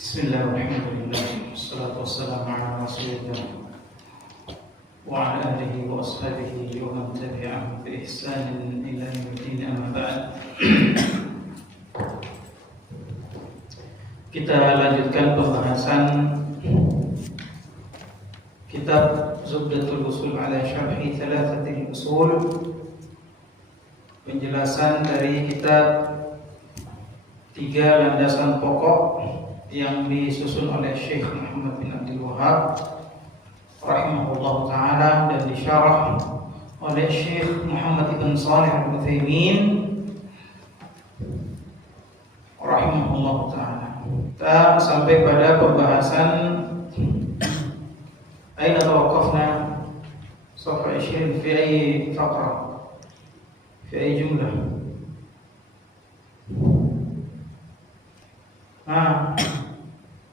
Bismillahirrahmanirrahim. Wassalatu wassalamu ala Rasulillah wa ala alihi wa ashabihi wa man tabi'ahum bi ihsanin ila yaumil amma ba'd. Kita lanjutkan pembahasan kitab Zubdatul Usul ala Syarhi Thalathatil Usul, penjelasan dari kitab tiga landasan pokok yang disusun oleh Syekh Muhammad bin Abdul Wahhab rahimahullah ta'ala dan disyarah oleh Syekh Muhammad bin Shalih Al-Utsaimin rahimahullah ta'ala. Kita sampai pada pembahasan aina tawaqqafna safha 20 fi ayyi faqra fi ayyi jumlah.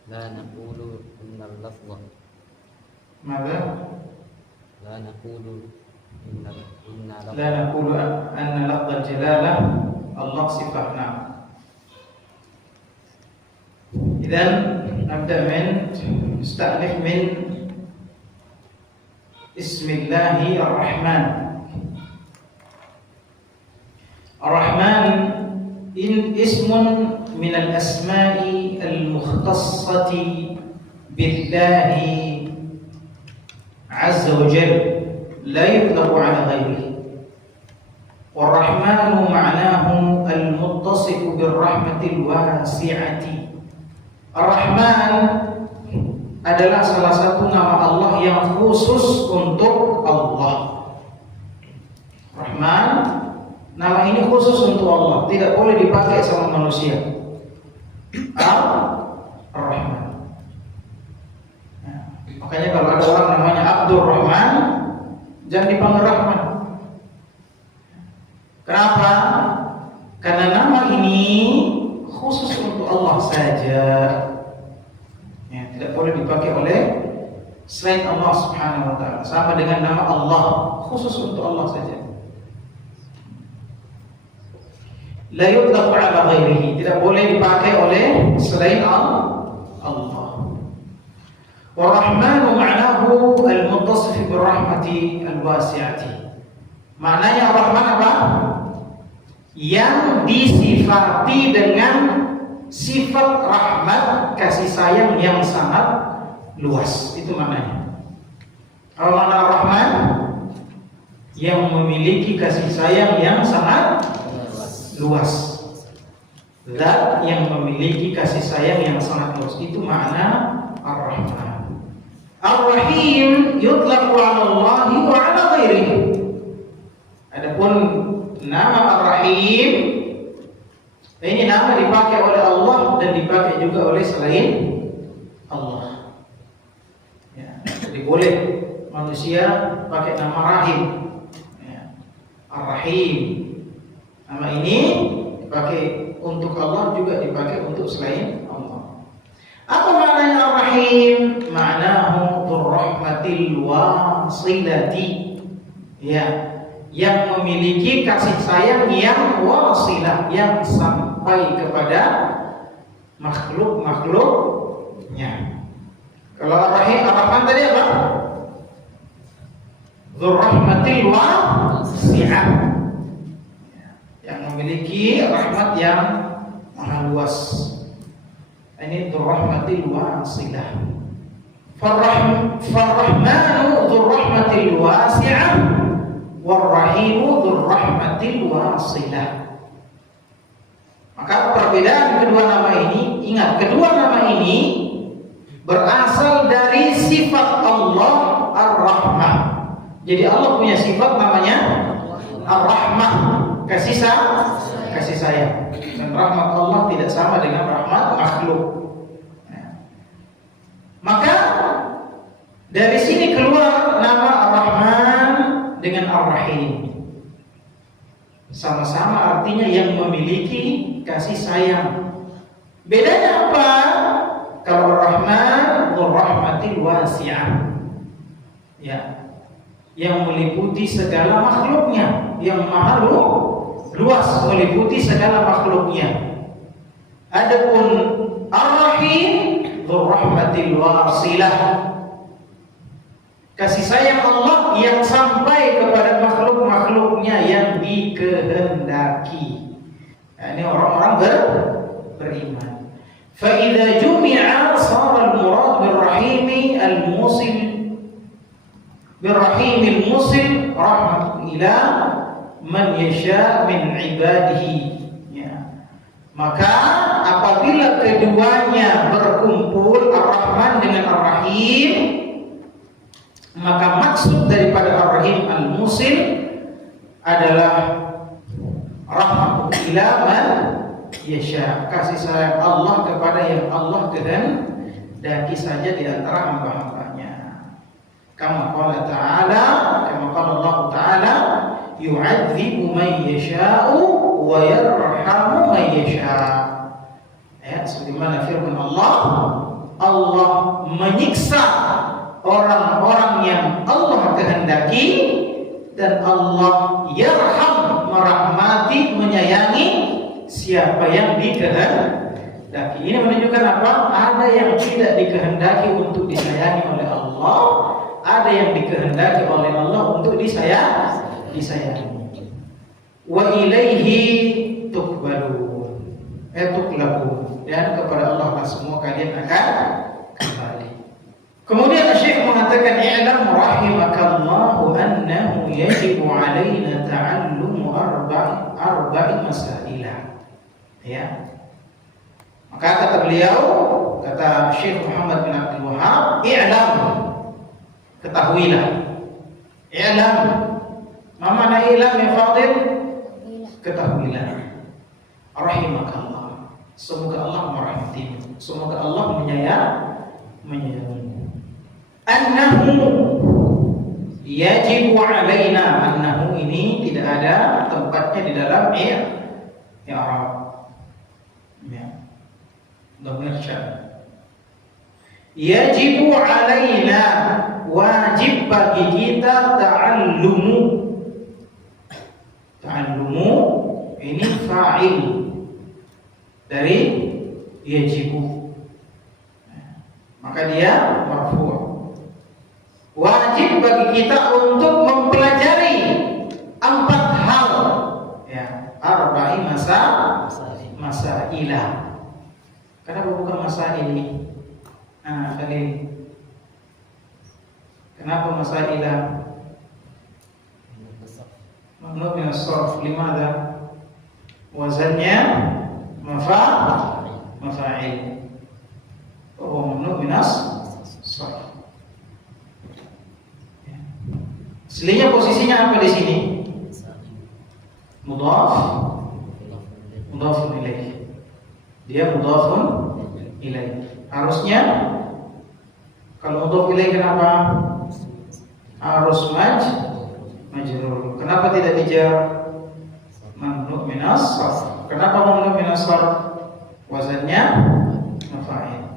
لا نقول إن اللفظ ماذا؟ لا نقول أن لفظ الجلالة الله صفة. نعم. إذن نبدأ نستأنف من بسم الله الرحمن. الرحمن اسم من الأسماء المختصة بالله عز وجل لا يطلق على غيره. والرحمن معناه المتصف بالرحمة الواسعة. الرحمن adalah salah satu nama Allah yang khusus untuk Allah. Rahman, nama ini khusus untuk Allah, tidak boleh dipakai sama manusia. Ar-Rahman. Nah, makanya kalau ada orang namanya Abdul Rahman, jangan dipanggil Rahman. Kenapa? Karena nama ini khusus untuk Allah saja. Ya, tidak boleh dipakai oleh selain Allah Subhanahu wa ta'ala. Sama dengan nama Allah, khusus untuk Allah saja. La yutlaqu ala ghairihi, tidak boleh dipakai oleh selain Allah. Wa rahmanu ma'nahu al-muttasif bir rahmati al-wasi'ati. Maknanya Rahman apa? Yang disifati dengan sifat rahmat, kasih sayang yang sangat luas. Itu maknanya. Kalau makna Rahman yang memiliki kasih sayang yang sangat luas, zat yang memiliki kasih sayang yang sangat luas, itu makna Ar-Rahman. Ar-Rahim yutlaqu 'ala Allah wa 'ala ghairihi. Adapun nama Ar-Rahim ini nama dipakai oleh Allah dan dipakai juga oleh selain Allah. Ya, jadi boleh manusia pakai nama Rahim, ya, Ar-Rahim. Nama ini dipakai untuk Allah, juga dipakai untuk selain Allah. Apa maknanya Ar-Rahim? Ma'nahu dzur-rahmatil wasilati. Ya, yang memiliki kasih sayang yang wasilah, yang sampai kepada makhluk-makhluknya. Kalau Ar-Rahim, Ar-Rahman tadi apa? Dzur-rahmatil wasi'ah, yang memiliki rahmat yang maha luas. Ini dzur-rahmatil wasilah. Farrahmanu dzur-rahmatil wasi'ah, warrahimu dzur-rahmatil wasilah. Maka perbedaan kedua nama ini, ingat, kedua nama ini berasal dari sifat Allah Ar-Rahmah. Jadi Allah punya sifat namanya Ar-Rahmah, kasih sayang. Dan rahmat Allah tidak sama dengan rahmat makhluk. Maka dari sini keluar nama Ar-Rahman dengan Ar-Rahim. Sama-sama artinya yang memiliki kasih sayang. Bedanya apa? Kalau Ar-Rahman dzur-rahmatil wasi'ah, ya, yang meliputi segala makhluknya, yang maha luas, meliputi segala makhluknya. Adapun Ar-Rahim rahmatil wasilah. Kasih sayang Allah yang sampai kepada makhluk-makhluknya yang dikehendaki. Nah, ini orang-orang beriman. Fa idza jumi'a sara al-murad birrahimi al-musil birrahimil musil rahmat ila man yasha min ibadihi. Ya. Maka apabila keduanya berkumpul, Ar-Rahman dengan Ar-Rahim, maka maksud daripada Ar-Rahim Al-Musil adalah rahmat ila man yasha, kasih sayang Allah kepada yang Allah kehendaki saja di antara hamba-hambanya. Kama qala ta'ala, kama qala Allah ta'ala, yu'adzibu man yasha'u wa yarhamu man yasha'. Ya, sebagaimana firman Allah, Allah menyiksa orang-orang yang Allah kehendaki, dan Allah yarham, merahmati, menyayangi siapa yang dikehendaki. Ini menunjukkan apa? Ada yang tidak dikehendaki untuk disayangi oleh Allah, ada yang dikehendaki oleh Allah untuk disayangi. Wa ilaihi tuqbalun, tuqlabun, dan kepada Allah lah semua kalian akan kembali. Kemudian Syekh mengatakan, i'lam rahimakallahu annahu yajibu alaina ta'allumu arba'i masailah. Ya. Maka kata beliau, kata Syekh Muhammad bin Abdul Wahhab, i'lam, ketahuilah. I'lam, ma makna i'lam ya Fadil? Ketahuilah. Rahimakallah, semoga Allah merahmatimu, semoga Allah menyayangimu. Annahu yajibu alaina, annahu ini tidak ada tempatnya di dalam i'rab. Ya. Dhamir syad. Yajibu alaina, wajib bagi kita ta'allumu. Ta'allumu ini fa'il dari yajibu. Maka dia marfu'. Wajib bagi kita untuk mempelajari 4 hal, ya, arba'i masailah. Kenapa bukan masail ini? Kali. Kenapa masailah? Mamnu min as-sarf, limada? Wazannya mafa'il. Oh, mamnu min as-sarf. Aslinya posisinya apa di sini? Mudhaf ilaih. Dia mudhafun ilaih. Harusnya kalau mudhaf ilaih kenapa? Harus majrur. Kenapa tidak dijar? Mamnu min as-sarf. Kenapa mamnu min as-sarf? Wazannya mafa'il.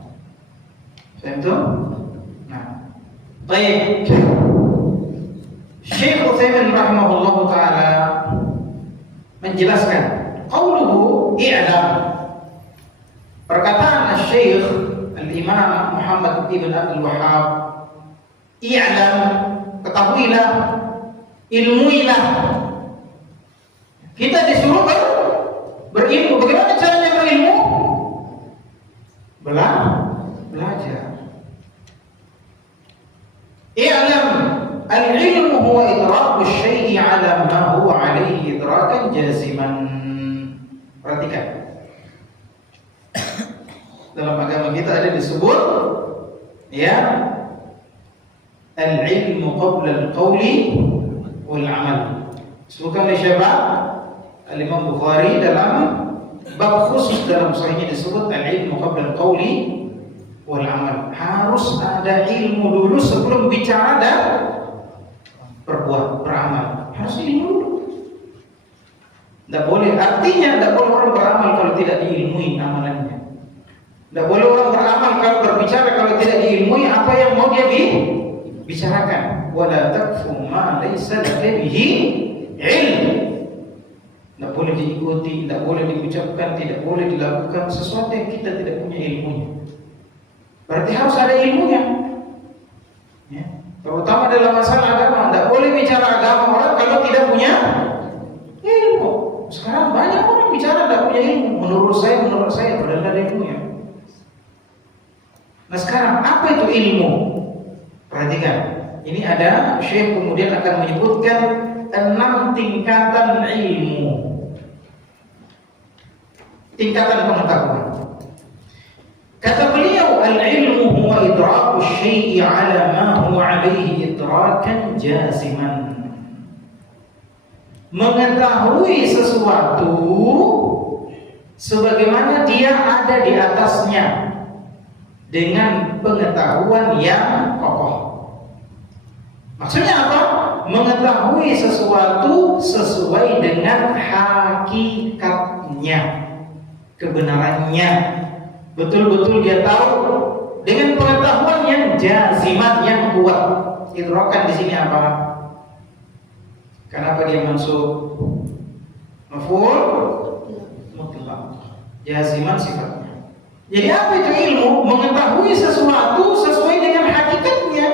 Paham tu? Nah, baik. Syekh Utsaimin rahimahullah taala menjelaskan qauluhu i'lam. Perkataan Syekh Al-Imam Muhammad ibn Abdul Wahhab, i'lam, ketahuilah, ilmuilah. Kita disuruh berilmu. Bagaimana caranya berilmu? Belajar. I'lam, al-ilmu huwa idraku syai'i 'ala ma huwa 'alaihi idrakan jaziman. Perhatikan. Dalam agama kita ada disebut, ya, al-ilmu qabla al-qawli wal 'amal. Disebutkan oleh siapa? Al-Imam Bukhari dalam bab khusus dalam sahihnya disebut al-ilmu qabla al-qawli wal 'amal. Harus ada ilmu dulu sebelum bicara dan berbuat, beramal. Harus ilmu dulu. Tidak boleh, artinya tidak boleh orang beramal kalau tidak diilmui amalannya. Tidak boleh orang beramal kalau berbicara kalau tidak diilmui apa yang mau dia bicarakan. Wala taqfu ma laysa laka bihi ilm. Tidak boleh diikuti, tidak boleh diucapkan, tidak boleh dilakukan sesuatu yang kita tidak punya ilmunya. Berarti harus ada ilmunya. Ya. Terutama dalam masalah agama, tidak boleh bicara agama orang kalau tidak punya ilmu. Sekarang banyak orang bicara tidak punya ilmu. Menurut saya, padahal ada ilmunya. Nah sekarang apa itu ilmu? Perhatikan, ini ada Syekh kemudian akan menyebutkan 6 tingkatan ilmu, tingkatan pengetahuan. Kata beliau, al-ilmu huwa idraku syai'i ala ma huwa alaihi idrakan jaziman. Mengetahui sesuatu sebagaimana dia ada di atasnya dengan pengetahuan yang kokoh. Maksudnya apa? Mengetahui sesuatu sesuai dengan hakikatnya, kebenarannya. Betul-betul dia tahu dengan pengetahuan yang jaziman, yang kuat. Idrakan di sini apa? Kenapa dia masuk maf'ul mutlaq? Jaziman sifatnya. Jadi apa itu ilmu? Mengetahui sesuatu sesuai dengan hakikatnya.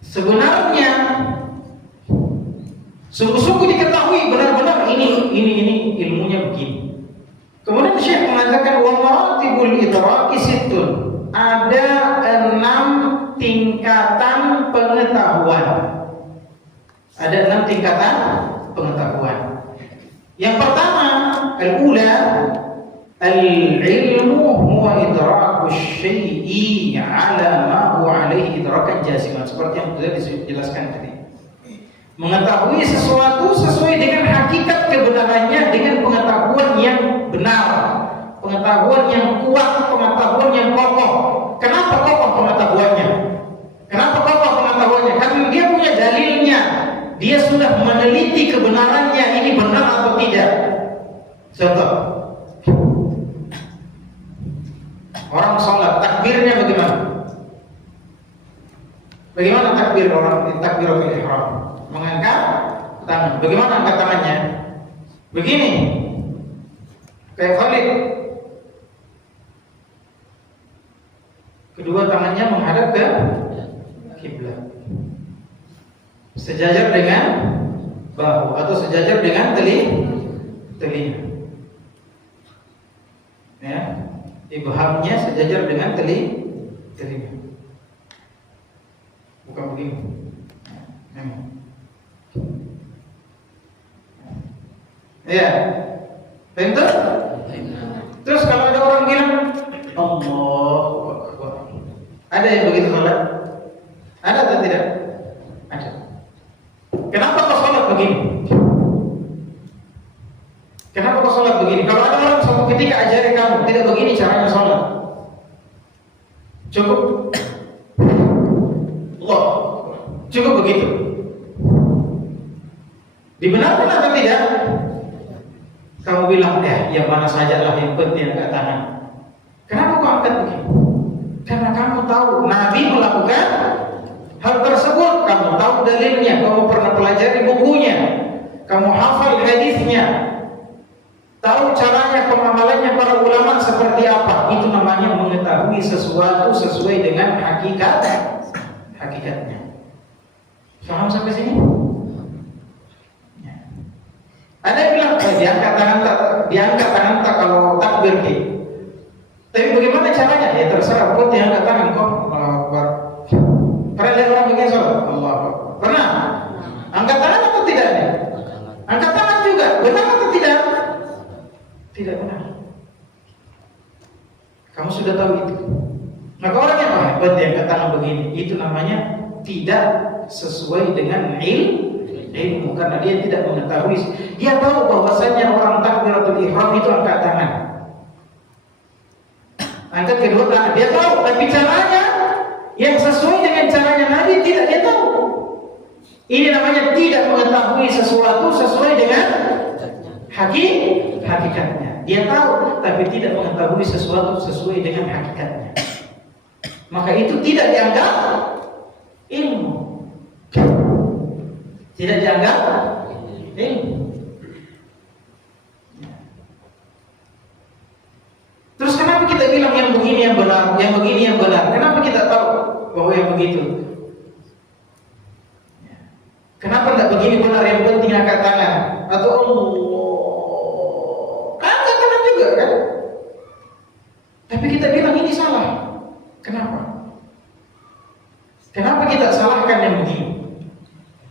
Sebenarnya sungguh-sungguh diketahui benar-benar ini ilmunya begini. Kemudian Syekh mengatakan wa maratibul idraki sittun. Ada 6 tingkatan pengetahuan. Ada 6 tingkatan pengetahuan. Yang pertama, al-ula al-ilmu huwa idraku syai'i ala ma huwa alaihi idrakan jaziman. Seperti yang sudah dijelaskan tadi. Mengetahui sesuatu sesuai dengan hakikat kebenarannya dengan pengetahuan yang benar, pengetahuan yang kuat, pengetahuan yang kokoh. Kenapa kokoh pengetahuannya? Kenapa kokoh pengetahuannya? Karena dia punya dalilnya. Dia sudah meneliti kebenarannya, ini benar atau tidak. Contoh, orang sholat, takbirnya bagaimana? Bagaimana takbir orang? Takbiratul ihram. Mengangkat tangan. Bagaimana angkat tangannya? Begini. Kayak Khalid. Kedua tangannya menghadap ke kiblat. Sejajar dengan bahu atau sejajar dengan telinga. Ya. Ibhamnya sejajar dengan telinga. Bukan begini. Ya, betul? Terus kalau ada orang bilang Allahu Akbar, ada yang begitu sholat? Ada atau tidak? Ada. Kenapa kau sholat begini? Kenapa kau sholat begini? Kalau ada orang suatu ketika ajari kamu tidak begini caranya sholat, cukup? Allah, cukup begitu? Dibenarkan atau tidak? Kamu bilang, yang mana saja lah yang penting angkat tangan. Kenapa kau angkat begini? Karena kamu tahu Nabi melakukan hal tersebut. Kamu tahu dalilnya, kamu pernah pelajari bukunya, kamu hafal hadisnya, tahu caranya pengamalannya para ulama seperti apa. Itu namanya mengetahui sesuatu sesuai dengan hakikatnya. Paham sampai sini? Ada yang bilang, diangkat tangan tak kalau takbir ki. Tapi bagaimana caranya? Ya terserah, buat diangkat tangan kok. Pernah lihat orang begini sholat? Allah. Pernah? Angkat tangan atau tidak? Angkat tangan juga. Benar atau tidak? Tidak benar. Kamu sudah tahu itu. Maka orang yang buat diangkat tangan begini, itu namanya tidak sesuai dengan ilmu, karena dia tidak mengetahui. Dia tahu bahwasanya orang takbiratul ihram itu angkat tangan, angkat kedua tangan, dia tahu, tapi caranya yang sesuai dengan caranya Nabi tidak dia tahu. Ini namanya tidak mengetahui sesuatu sesuai dengan hakikatnya. Dia tahu, tapi tidak mengetahui sesuatu sesuai dengan hakikatnya. Maka itu tidak dianggap ilmu. Tidak dianggap ilmu. Terus kenapa kita bilang yang yang begini yang benar, yang begini yang benar. Kenapa kita tahu bahwa yang begitu? Kenapa tidak begini benar, yang penting angkat tangan? Atau angkat tangan juga kan? Tapi kita bilang ini salah. Kenapa? Kenapa kita salahkan yang begini?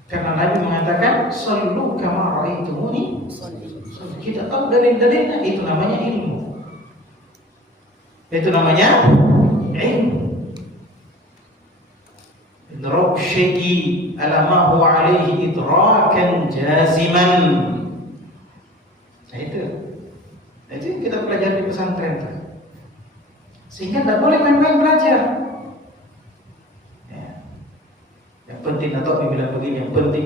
Karena Nabi mengatakan sallu kama ra'aitumuni. Kita tahu dalil-dalilnya, itu namanya ilmu. Itu namanya ilmu. Idrak syai'i ala ma huwa alaihi idrakan jaziman. Nah itu yang kita pelajari di pesantren. Sehingga tidak boleh main-main belajar. Yang penting atau dibilang begini, yang penting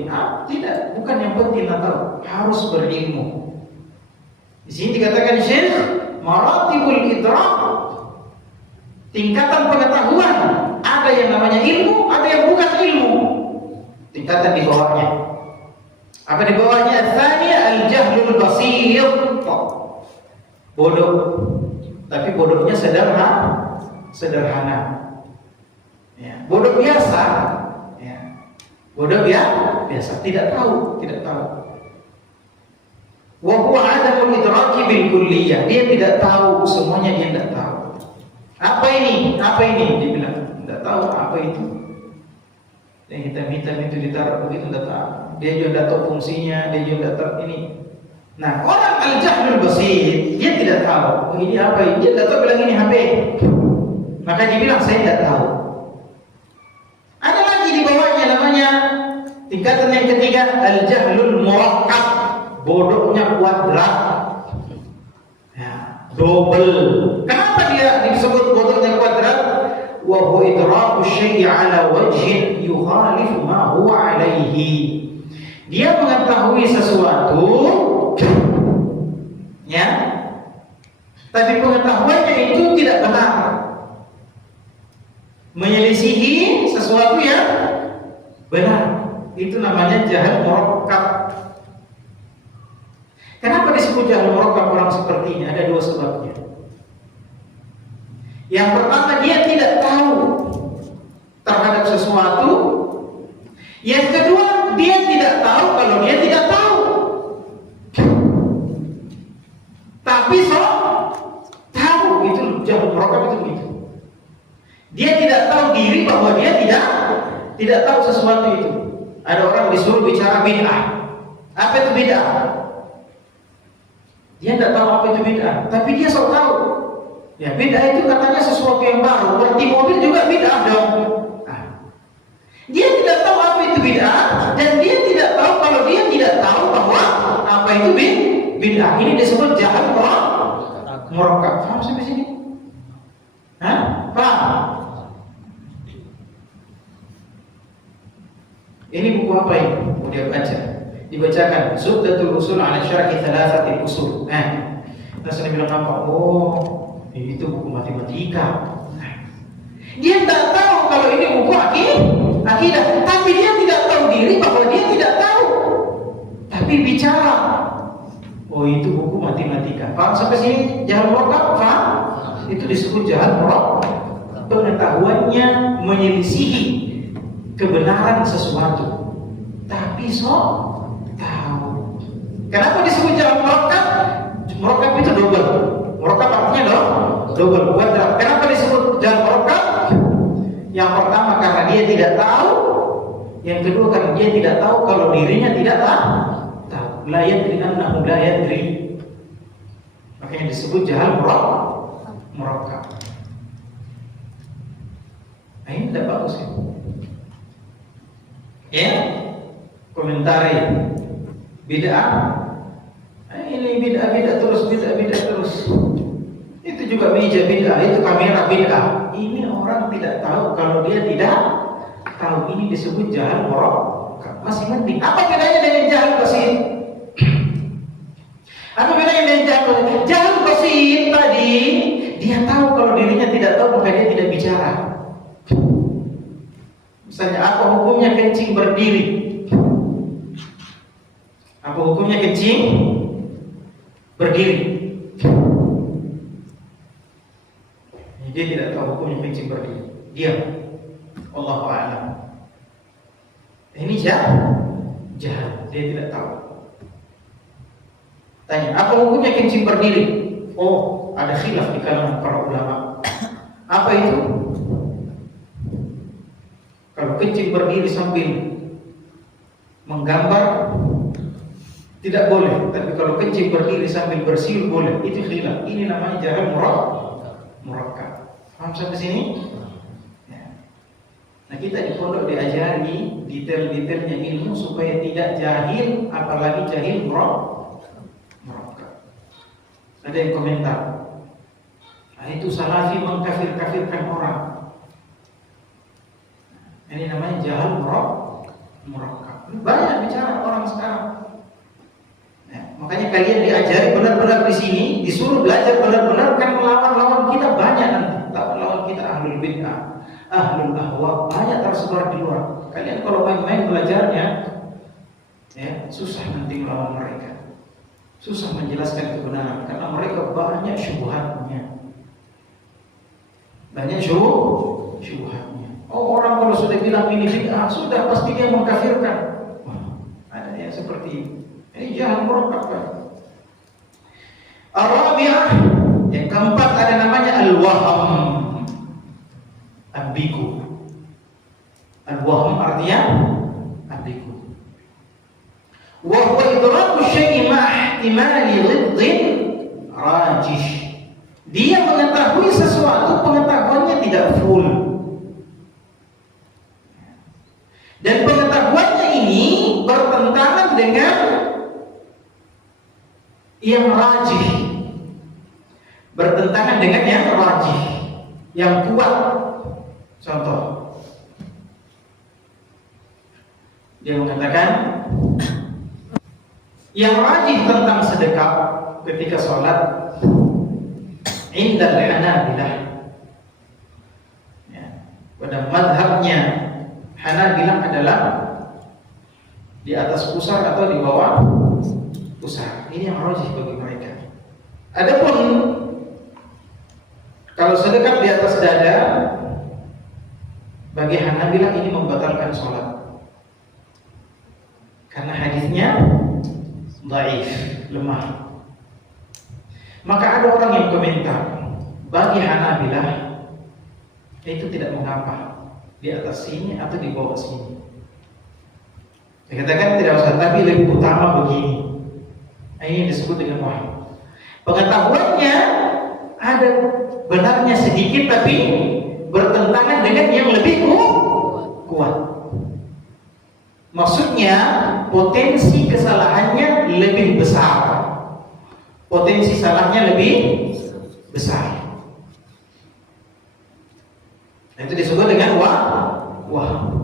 tidak, bukan yang penting atau harus berilmu. Di sini dikatakan Syekh maratibul idrak, tingkatan pengetahuan. Ada yang namanya ilmu, ada yang bukan ilmu. Tingkatan di bawahnya. Apa di bawahnya? Tsani al-jahlul basir. Bodoh. Tapi bodohnya sederhana. Ya, bodoh biasa. Bodoh biasa, tidak tahu. Wa huwa adamul idraki bil kulliyah. Dia tidak tahu, semuanya dia tidak tahu. Apa ini? Dia bilang, tidak tahu apa itu. Yang hitam-hitam itu ditaruh begitu, tidak tahu. Dia juga tidak tahu fungsinya, dia juga tidak tahu ini. Nah, orang al-jahlul basir, dia tidak tahu. Ini apa ini? Dia tidak tahu, bilang ini HP. Maka dia bilang saya tidak tahu. Ada lagi di bawahnya namanya tingkatan yang ketiga al-jahlul murakkab, bodohnya kuadrat. Ya, double. Kenapa dia disebut bodohnya kuadrat? Wa huwa idraku syai'i ala wajhin yukhalifu ma huwa alaihi. Dia mengetahui sesuatu, ya, tapi pengetahuannya itu tidak benar, menyelisihi sesuatu yang benar. Itu namanya jahal murakkab. Kenapa disebut jahal murakkab orang seperti ini? Ada dua sebabnya. Yang pertama, dia tidak tahu terhadap sesuatu. Yang kedua, dia tidak tahu kalau dia tidak tahu. Tapi tahu, itu jahal murakkab itu begitu. Dia tidak tahu diri bahwa dia tidak tahu sesuatu itu. Ada orang disuruh bicara bid'ah. Apa itu bid'ah? Dia tidak tahu apa itu bid'ah, tapi dia sok tahu. Ya, bid'ah itu katanya sesuatu yang baru. Berarti mobil juga bid'ah dong. Dia tidak tahu apa itu bid'ah, dan dia tidak tahu kalau dia tidak tahu bahwa apa itu bid'ah. Ini disebut jahal murakkab. Paham sampai sini? Paham? Ini buku apa ini? Mau dia baca. Dibacakan Zubdatul Usul ala Syarhi Thalathatil Usul. Nah, saya bilang apa? Oh, itu buku matematika. Dia tidak tahu kalau ini buku akidah, tapi dia tidak tahu diri bahwa dia tidak tahu. Tapi bicara, oh itu buku matematika. Paham sampai sini? Jahal murakkab, paham? Itu disebut jahal murakkab. Pengetahuannya menyelisihi kebenaran sesuatu, tapi tahu. Kenapa disebut jahal murakkab? Murakkab itu double. Murakkab artinya double. Kuadrat. Kenapa disebut jahal murakkab? Yang pertama karena dia tidak tahu. Yang kedua karena dia tidak tahu kalau dirinya tidak tahu. La yadri annahu la yadri. Makanya disebut jahal murakkab. Nah, ini tidak bagus ya. Ya, komentari bid'ah. Ini bid'ah terus. Itu juga meja bid'ah, itu kamera bid'ah. Ini orang tidak tahu kalau dia tidak tahu. Ini disebut jahal murakkab. Masih penting. Apa bedanya dengan jahal basit? Apa bedanya dengan jahal basit? Jahal basit tadi dia tahu kalau dirinya tidak tahu, maka dia tidak bicara. Misalnya, apa hukumnya kencing berdiri? Apa hukumnya kencing berdiri? dia tidak tahu hukumnya kencing berdiri, diam. Allahu a'lam. Ini jahal, dia tidak tahu. Tanya, apa hukumnya kencing berdiri? Oh, ada khilaf di kalangan para ulama. Apa itu? Kalau kencing berdiri sambil menggambar tidak boleh, tapi kalau kencing berdiri sambil bersiul boleh. Itu khilaf. Ini namanya jahal murakkab. Paham sampai sini? Ya. Nah, kita di pondok diajari detail-detailnya ilmu supaya tidak jahil, apalagi jahil murakkab. Ada yang komentar, nah, itu salafi mengkafir-kafirkan orang. Ini namanya jahal murakkab. Banyak bicara orang sekarang. Nah, makanya kalian diajari benar-benar di sini, disuruh belajar benar-benar, kan lawan-lawan kita banyak nanti. Lawan kita ahlul bid'ah, ahlul ahwa, banyak tersebar di luar. Kalian kalau main-main belajarnya, ya susah nanti melawan mereka. Susah menjelaskan kebenaran karena mereka banyak syubhatnya. Banyak syubhatnya. Oh, orang kalau sudah bilang ini bid'ah, sudah pasti dia mengkafirkan. Wah, ada yang seperti ini. Ini jahal murakkab. Ar-rabi'ah, yang keempat ada namanya al-waham, ambigu. Al-waham artinya ambigu. Wa huwa idraku syai'i ma'a ihtimali dhiddin rajih. Dia mengetahui sesuatu, pengetahuannya tidak full. Dan pengetahuannya ini bertentangan dengan yang rajih, bertentangan dengan yang rajih, yang kuat. Contoh, dia mengatakan yang rajih tentang sedekah ketika sholat indal Hanabilah, ya, pada madhabnya Hanabilah adalah di atas pusar atau di bawah pusar. Ini yang rajih bagi mereka. Adapun kalau sedekap di atas dada, bagi Hanabilah ini membatalkan sholat karena hadisnya dhaif, lemah. Maka ada orang yang komentar, bagi Hanabilah itu tidak mengapa di atas sini atau di bawah sini. Saya katakan tidak usah, tapi lebih utama begini. Ini disebut dengan waham. Pengetahuannya ada benarnya sedikit, tapi bertentangan dengan yang lebih kuat. Maksudnya potensi kesalahannya lebih besar, potensi salahnya lebih besar. Itu disebut dengan waham.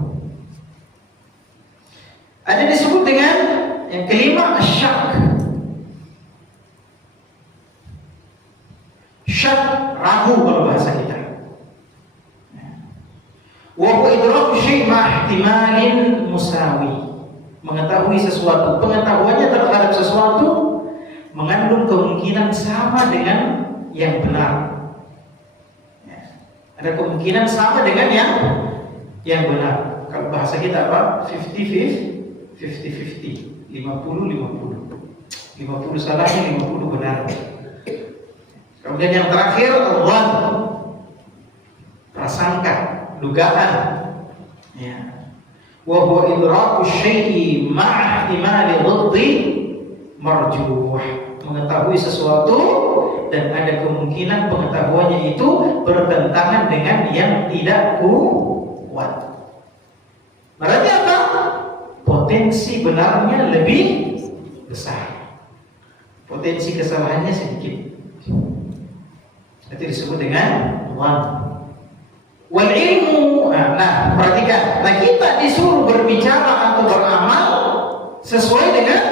Ada disebut dengan yang kelima asyak. Syak, ragu kalau bahasa kita. Wa huwa idraku syai' ma ihtimalin musawi. Mengetahui sesuatu, pengetahuannya terhadap sesuatu mengandung kemungkinan sama dengan yang benar. Ada kemungkinan sama dengan yang benar. Kalau bahasa kita apa? 50-50, 50-50, 50-50. 50 salahnya, 50 benar. Kemudian yang terakhir Allah, prasangka, dugaan. Ya. Wa huwa idraku syai'i ma'a ihtimali dhiddi marjuh. Mengetahui sesuatu dan ada kemungkinan pengetahuannya itu bertentangan dengan yang tidak kuat. Berarti apa? Potensi benarnya lebih besar, potensi kesalahannya sedikit. Itu disebut dengan wal ilmu. Nah, perhatikan. Nah, kita disuruh berbicara atau beramal sesuai dengan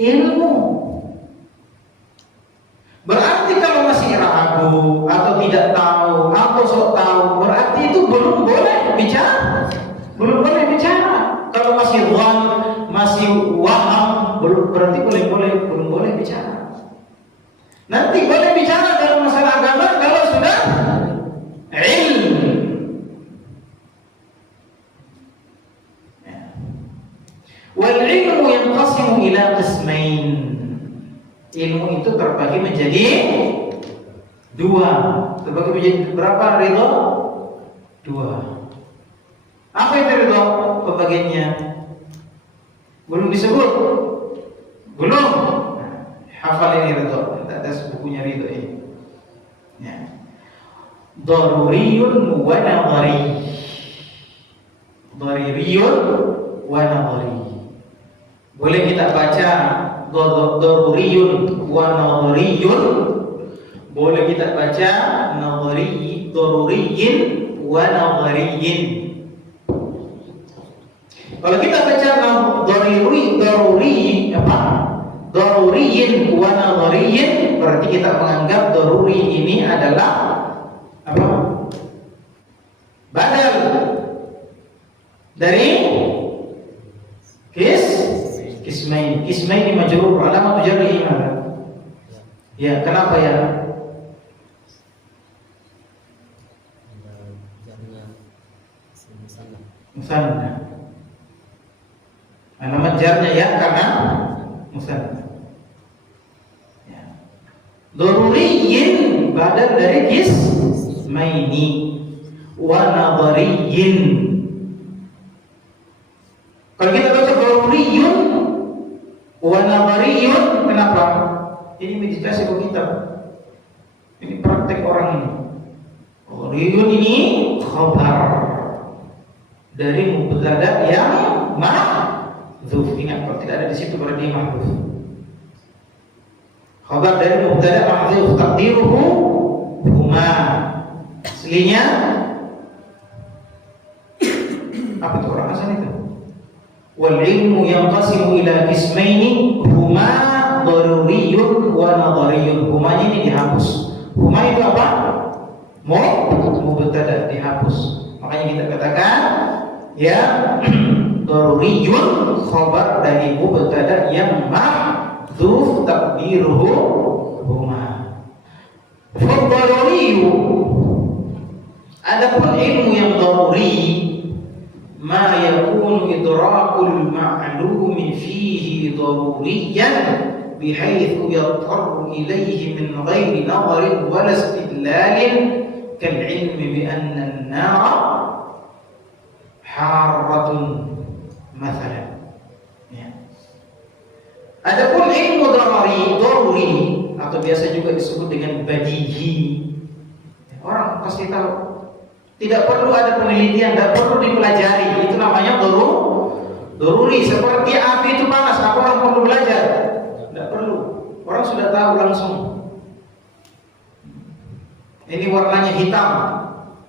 ilmu. Berarti kalau masih ragu atau tidak tahu atau sok tahu, berarti itu belum boleh bicara. Belum boleh bicara. Kalau masih masih waham, berarti belum boleh bicara. Nanti boleh bicara dalam masalah agama kalau sudah terbagi menjadi dua. Terbagi menjadi berapa ridho? Dua. Apa itu ridho pembagiannya? Belum disebut. Belum. Hafal ini ridho. Tidak ada bukunya ridho ini. Ya. Daruriyun wa nadhari. Daririyun wa nadhari. Boleh kita baca daruriyun wa nadhariyun. Boleh kita baca nadhari, daruriyin wa nadhariyin. Kalau kita baca daruri apa? Daruriyin wa nadhariyin, berarti kita menganggap daruri ini adalah apa? Badal dari kismain. Kismain majrur, alamat jarri mana? Ya, kenapa ya? Musanna. Alamat jarnya ya karena musanna. Ya. Daruriyin badal dari kismaini wa nadhariyin. Kalau kita baca daruriyun wa nadhariyun, kenapa? Ini meditasi kita. Ini praktek orang ini. Daruriyun ini khabar dari mubtada yang mahdzuf. Ingat, kalau tidak ada di situ berarti mahdzuf. Khabar dari mubtada mahdzuf, taqdiruhu huma. Aslinya apa itu orang asal itu? Wal ilmu yanqasimu ila qismaini huma daruriyun wa nadhariyun. Huma ini dihapus. Huma itu apa? Mubtada dihapus. Makanya kita katakan ya daruriyun khabar dari mubtada yang mahdzuf taqdiruhu huma. Fadharuriyu, adapun ilmu yang daruri, ma yakunu idrakul ma'lumi fihi daruriyan bihaitsu yattaru ilayhi min ghairi nadharin wala istidlalin kal ilmi bi anna an-nara harratun mathalan. Ya. Adapun ilmu daruri atau biasa juga disebut dengan badihi, orang pasti tahu. Tidak perlu ada penelitian, tidak perlu dipelajari. Itu namanya daruri. Seperti api itu panas, apa orang perlu belajar? Tidak perlu. Orang sudah tahu langsung. Ini warnanya hitam.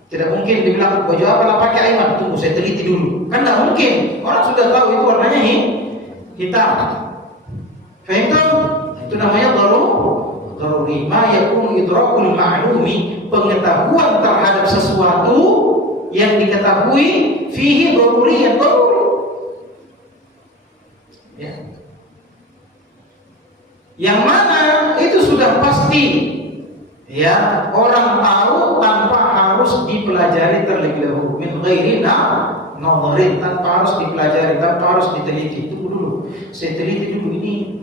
Tidak mungkin dibilang baju apa lah pakai Aiman. Tunggu saya teliti dulu. Kan tidak mungkin. Orang sudah tahu itu warnanya hitam. Faham? Itu namanya daruri. Ma yakunu idrakul ma'lumi, pengetahuan terhadap sesuatu yang diketahui fihi daruri, yang daruri. Ya. Yang mana itu sudah pasti ya, orang tahu tanpa harus dipelajari terlebih dahulu. Min ghairi nadharin, tanpa harus dipelajari, tanpa harus diteliti. Tunggu dulu, saya teliti dulu ini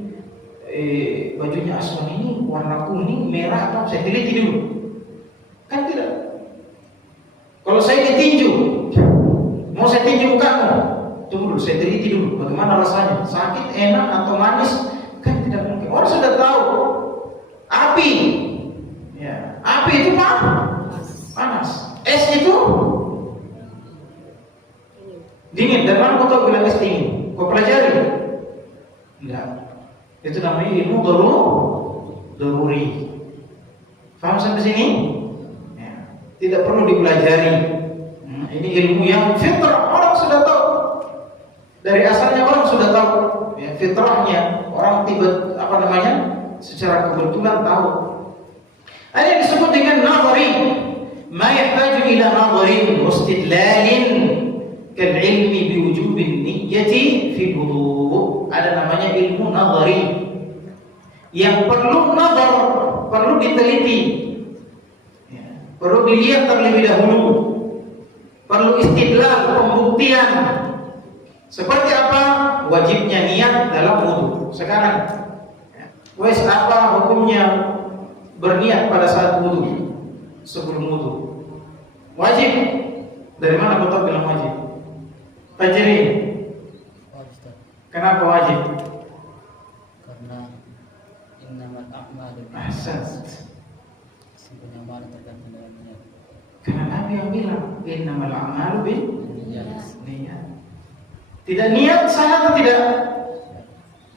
bajunya Aswan ini warna kuning, merah atau saya teliti dulu. Kan tidak. Kalau saya ditinju, mau saya tinju kamu, tunggu dulu, saya teliti dulu bagaimana rasanya, sakit, enak atau manis. Kan tidak mungkin. Orang sudah tahu api, ya, api itu panas, es itu dingin. Dan mana kau tahu bilang es dingin? Kau pelajari? Enggak. Itu namanya ilmu daruri. Faham sampai sini? Ya. Tidak perlu dipelajari. Ini ilmu yang fitrah, orang sudah tahu. Dari asalnya orang sudah tahu. Ya, fitrahnya orang secara kebetulan tahu. Ada yang disebut dengan nadhari. Ma yahtaju ila nadharin wa istidlalin kal ilmi bi wujubin niyyati fi wudu. Ada namanya ilmu nadhari yang perlu nazar, perlu diteliti, ya, perlu dilihat terlebih dahulu, perlu istidlal, pembuktian. Seperti apa? Wajibnya niat dalam wudu. Sekarang ya, Wes apa hukumnya berniat pada saat wudu? Sebelum wudu. Wajib. Dari mana kau tahu bilang wajib? Fajri. Kenapa wajib? Karena innamal a'malu Ahsan. sebenarnya amal tergantung dengan niat. Karena Nabi yang bilang innamal a'malu bin Niat. niat. Tidak niat sah atau tidak?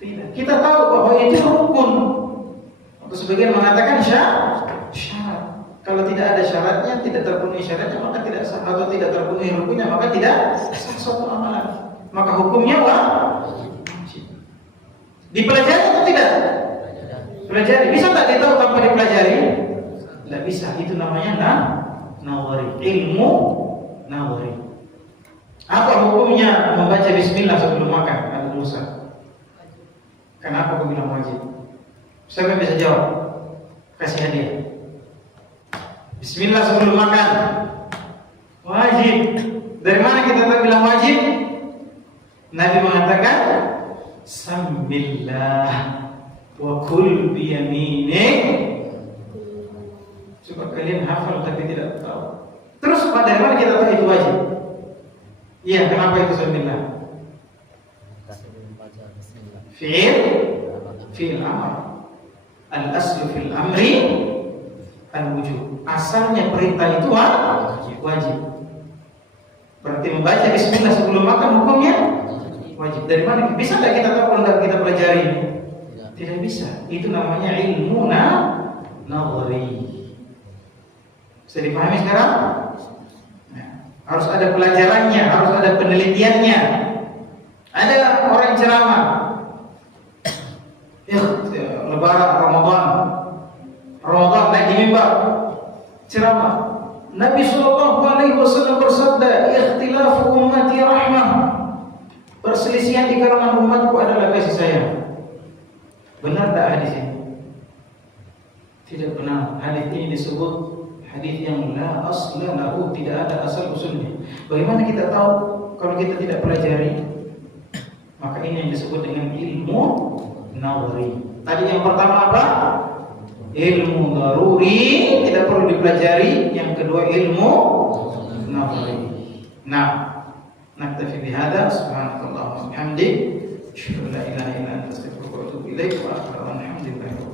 Tidak. Kita tahu bahwa itu rukun. Atau sebagian mengatakan syarat. Kalau tidak ada syaratnya, tidak terpenuhi syaratnya, maka tidak sah. Atau tidak terpenuhi rukunnya, maka tidak sah suatu amalan. Maka hukumnya wajib. Dipelajari atau tidak? Pelajari. Bisa tak ditahu tanpa dipelajari? Tidak bisa. Itu namanya nawari. Ilmu nawari. Apa hukumnya membaca bismillah sebelum makan? Abu Musa. Kenapa kau bilang wajib? Siapa yang bisa jawab? Kasih hadiah. Bismillah sebelum makan. Wajib. Dari mana kita tahu bilang wajib? Nabi mengatakan Sambillah wa kul biyaminik. Coba kalian hafal tapi tidak tahu. Terus dari mana kita tahu itu wajib? Iya, kenapa itu Sambillah? Fi'il amr. Al-aslu fil amri al-wujub. Asalnya perintah itu wajib. Berarti membaca bismillah sebelum makan hukumnya wajib. Dari mana? Bisa tidak kita tahu kalau kita pelajari? Tidak bisa. Itu namanya ilmu nawari. Bisa dipahami sekarang? Nah, harus ada pelajarannya, harus ada penelitiannya. Ada orang ceramah. Lebaran Ramadan naik di mimbar ceramah. Nabi sallallahu alaihi wasallam bersabda, "Ikhtilafu ummati rahmah." Perselisihan di kalangan umatku adalah kasih sayang. Benar tak hadis ini? Tidak benar. Hadis ini disebut hadis yang la asla lahu, tidak ada asal usulnya. Bagaimana kita tahu kalau kita tidak pelajari? Maka ini yang disebut dengan ilmu nawari. Tadi yang pertama apa? Ilmu daruri, tidak perlu dipelajari. Yang kedua ilmu nawari. Nah, naktafi bihadza. Subhanakallahumma wa bihamdik, asyhadu an la ilaha illa anta, astaghfiruka wa atubu ilaik, wa akhiru alhamdulillah.